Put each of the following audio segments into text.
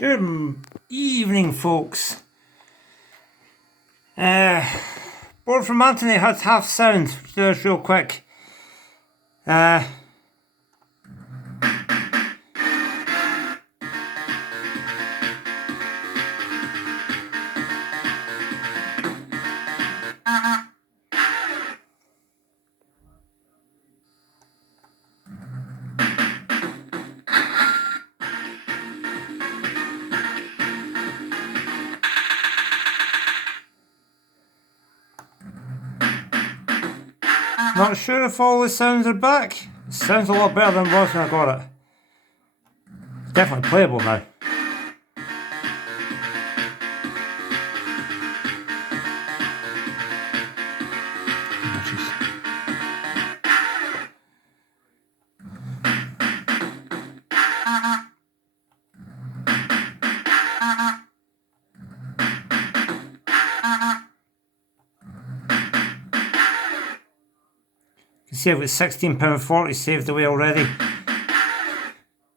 Good evening, folks. Board from Anthony has half sound. Do this real quick. Not sure if all the sounds are back. It sounds a lot better than it was when I got it. It's definitely playable now. You can see I've got £16.40 saved away already.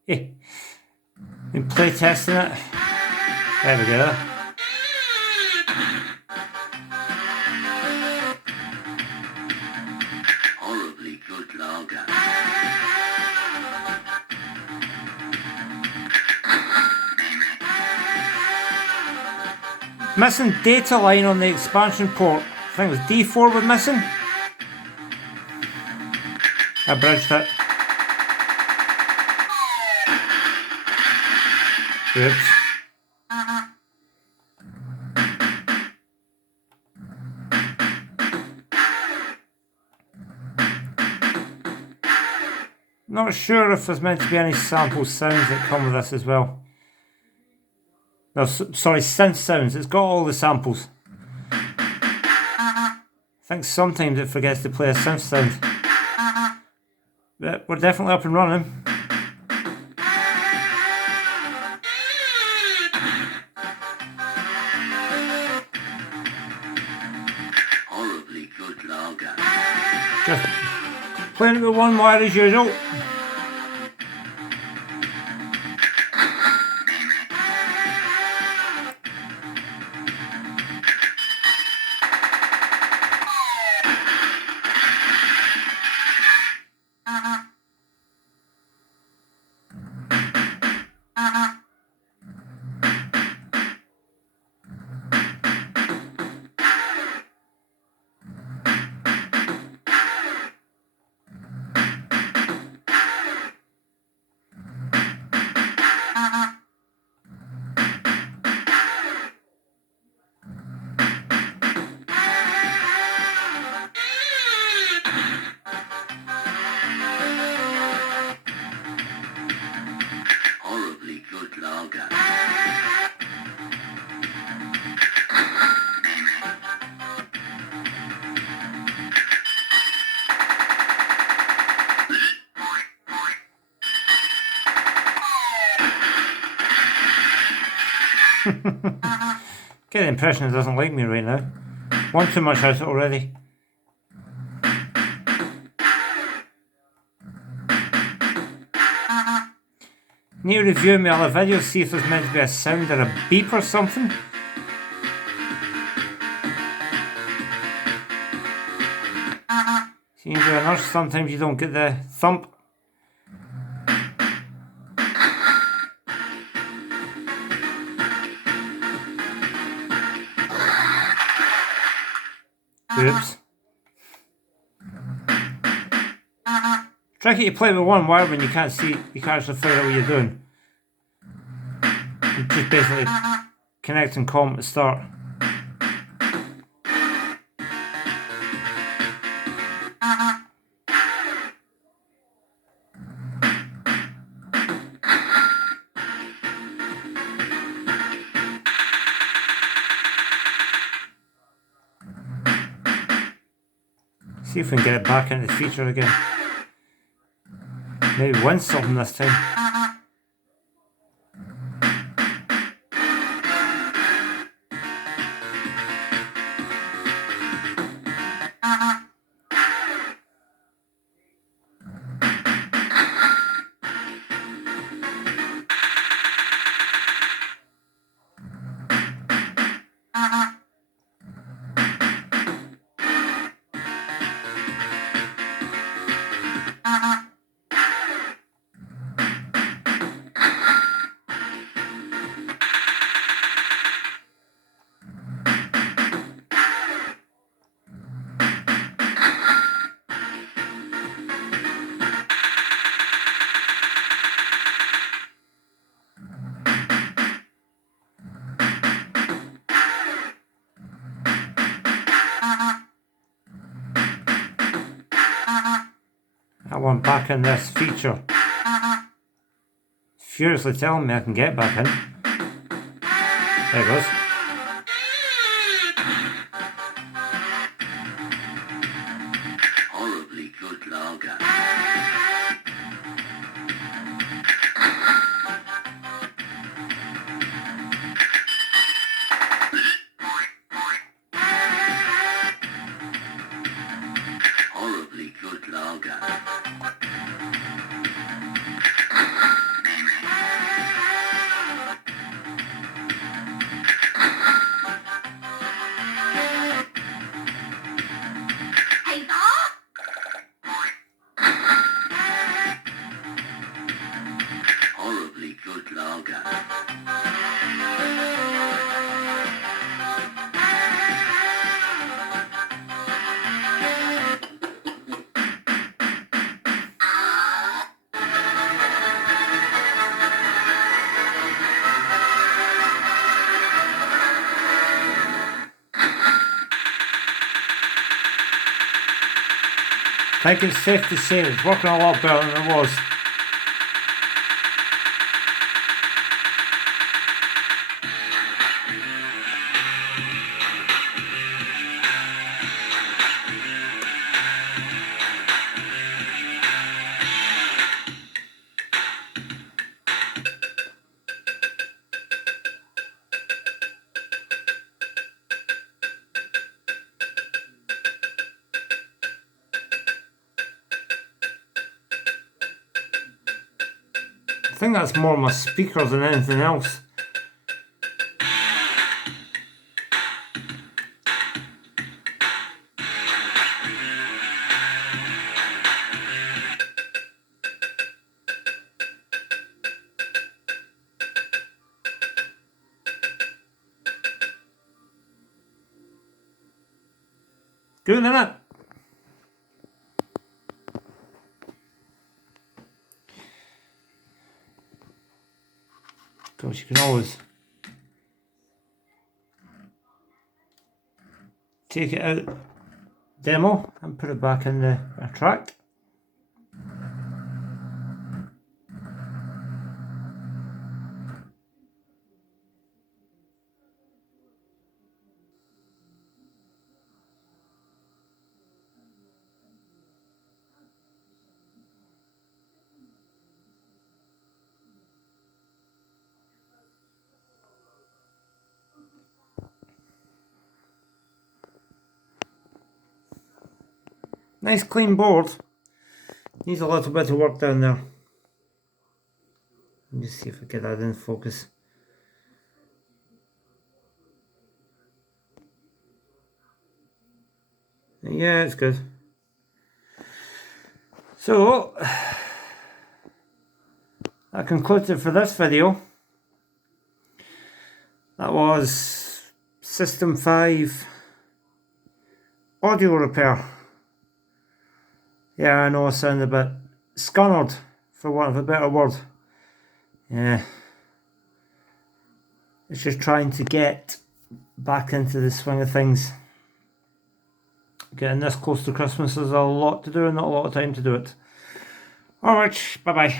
Been play testing it. There we go. Horribly good lager. Missing data line on the expansion port. I think it was D4 we're missing. I bridged it. Oops. Not sure if there's meant to be any sample sounds that come with this as well. No, sorry, synth sounds. It's got all the samples. I think sometimes it forgets to play a synth sound. But we're definitely up and running. Horribly good lager. Just playing it with one wire as usual. Horribly good lager. Get the impression it doesn't like me right now. One too much out already. Need to review my other videos, see if there's meant to be a sound or a beep or something. See, you do a nurse, sometimes you don't get the thump. Oops. Tricky to play with one wire when you can't see, you can't actually figure out what you're doing. You just basically connect and comb at the start. See if we can get it back into the feature again. Maybe win something this time. I want back in this feature. Furiously telling me I can get back in. There it goes. Horribly good lager. Horribly good lager. Horribly good lager. I think it's safe to say it's working a lot better than it was. I think that's more my speakers than anything else. Good, isn't it? Of course, you can always take it out demo and put it back in the track. Nice clean board. Needs a little bit of work down there. Let me see if I get that in focus. Yeah, it's good. So, that concludes it for this video. That was System 5 audio repair. Yeah, I know I sound a bit scunnered, for want of a better word. Yeah. It's just trying to get back into the swing of things. Getting this close to Christmas is a lot to do and not a lot of time to do it. Alright, bye bye.